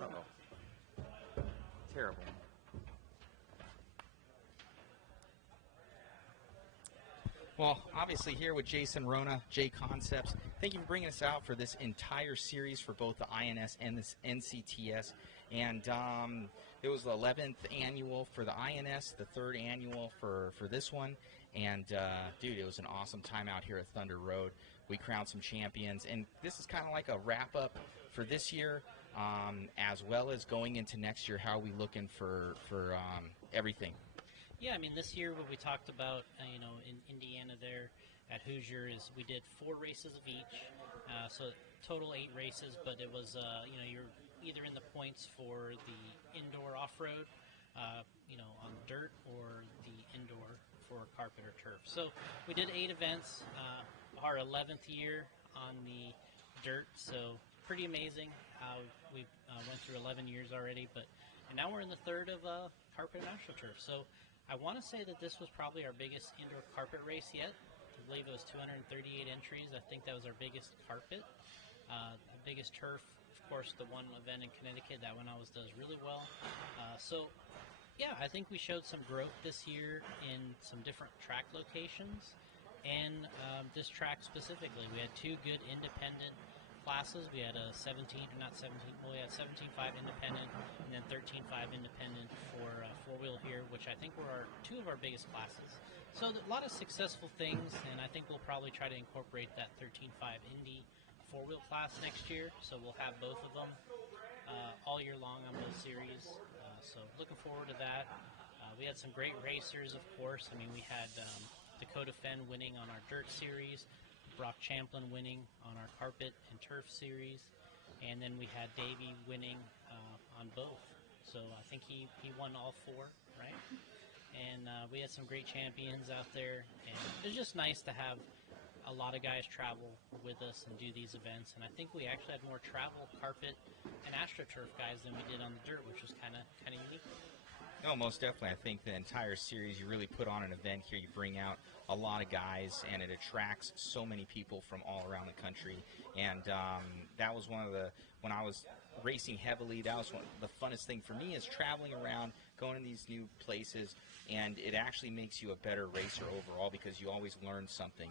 Uh-oh. Terrible. Well, obviously here with Jason Rona, JConcepts, thank you for bringing us out for this entire series for both the INS and this NCTS. And it was the 11th annual for the INS, the 3rd annual for this one. And, dude, it was an awesome time out here at Thunder Road. We crowned some champions. And this is kind of like a wrap-up for this year, as well as going into next year. How are we looking for everything? Yeah, I mean, this year what we talked about, in Indiana there at Hoosier is we did 4 races of each, so total 8 races, but it was, you're either in the points for the indoor off-road, on dirt, or the indoor for carpet or turf. So we did 8 events, our 11th year on the dirt, so pretty amazing. We went through 11 years already, and now we're in the 3rd of carpet and astroturf. So I want to say that this was probably our biggest indoor carpet race yet. I believe it was 238 entries. I think that was our biggest carpet. The biggest turf, of course, the one event in Connecticut, that one always does really well. Yeah, I think we showed some growth this year in some different track locations. And this track specifically, we had 2 good independent classes. We had a 17.5 independent and then 13.5 independent for four-wheel here, which I think were 2 of our biggest classes. So a lot of successful things, and I think we'll probably try to incorporate that 13.5 Indy four-wheel class next year. So we'll have both of them all year long on both series. So looking forward to that. We had some great racers, of course. I mean, we had Dakota Fenn winning on our dirt series, Brock Champlin winning on our carpet and turf series, and then we had Davey winning on both. So I think he won all 4, right? And we had some great champions out there, and it was just nice to have a lot of guys travel with us and do these events. And I think we actually had more travel, carpet, and astroturf guys than we did on the dirt, which was kind of unique. No, most definitely. I think the entire series, you really put on an event here. You bring out a lot of guys, and it attracts so many people from all around the country. And that was one of the, when I was racing heavily, that was one of the funnest thing for me, is traveling around, going to these new places, and it actually makes you a better racer overall, because you always learn something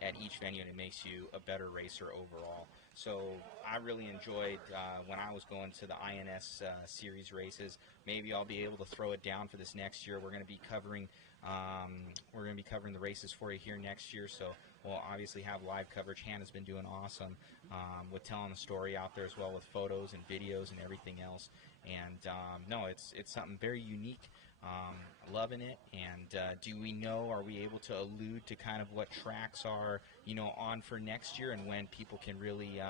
at each venue, and it makes you a better racer overall. So I really enjoyed when I was going to the INS series races. Maybe I'll be able to throw it down for this next year. We're going to be covering the races for you here next year. So we'll obviously have live coverage. Hannah's been doing awesome with telling the story out there, as well with photos and videos and everything else. And no, it's something very unique. Loving it. And are we able to allude to kind of what tracks are, on for next year, and when people can really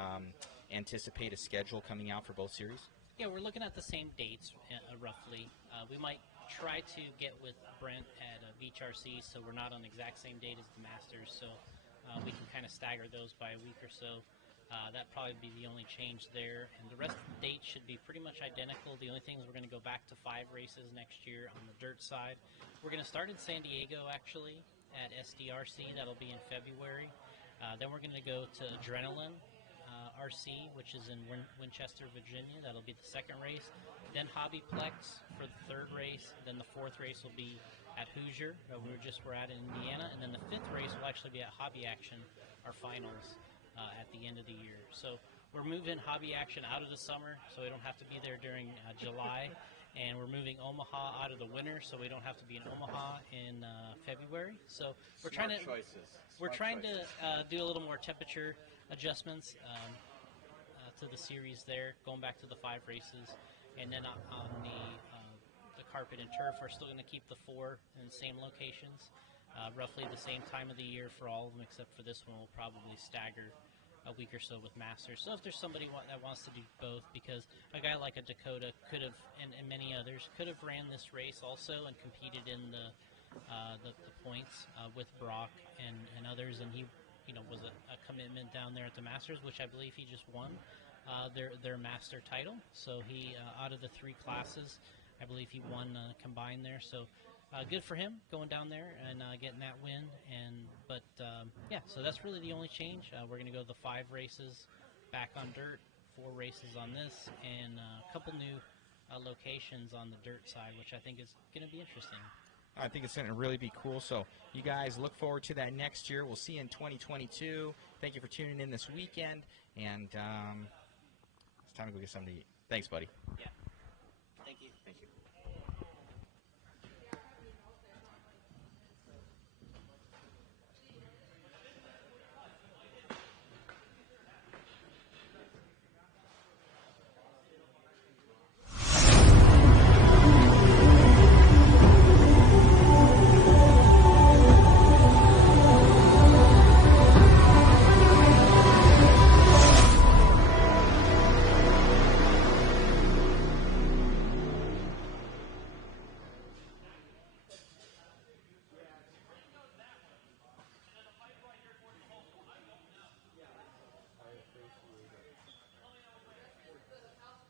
anticipate a schedule coming out for both series? Yeah, we're looking at the same dates, roughly. We might try to get with Brent at Beach RC, so we're not on the exact same date as the Masters, so we can kind of stagger those by a week or so. That'd probably be the only change there, and the rest of the dates should be pretty much identical. The only thing is we're going to go back to 5 races next year on the dirt side. We're going to start in San Diego, actually, at SDRC. That'll be in February. Then we're going to go to Adrenaline RC, which is in Winchester, Virginia. That'll be the 2nd race. Then Hobbyplex for the 3rd race. Then the 4th race will be at Hoosier, we're at in Indiana. And then the 5th race will actually be at Hobby Action, our finals, at the end of the year. So we're moving Hobby Action out of the summer, so we don't have to be there during July. And we're moving Omaha out of the winter, so we don't have to be in Omaha in February. So we're trying to do a little more temperature adjustments to the series there, going back to the 5 races. And then on the carpet and turf, we're still going to keep the 4 in the same locations, roughly the same time of the year for all of them, except for this one. We'll probably stagger a week or so with Masters. So if there's somebody that wants to do both, because a guy like a Dakota could have, and many others, could have ran this race also and competed in the points with Brock and others, and he was a commitment down there at the Masters, which I believe he just won their Master title. So he, out of the 3 classes, I believe he won combined there. So good for him going down there and getting that win. Yeah, so that's really the only change. We're going to go the 5 races back on dirt, 4 races on this, and a couple new locations on the dirt side, which I think is going to be interesting. I think it's going to really be cool. So you guys look forward to that next year. We'll see you in 2022. Thank you for tuning in this weekend. And it's time to go get something to eat. Thanks, buddy. Yeah. Thank you. Thank you.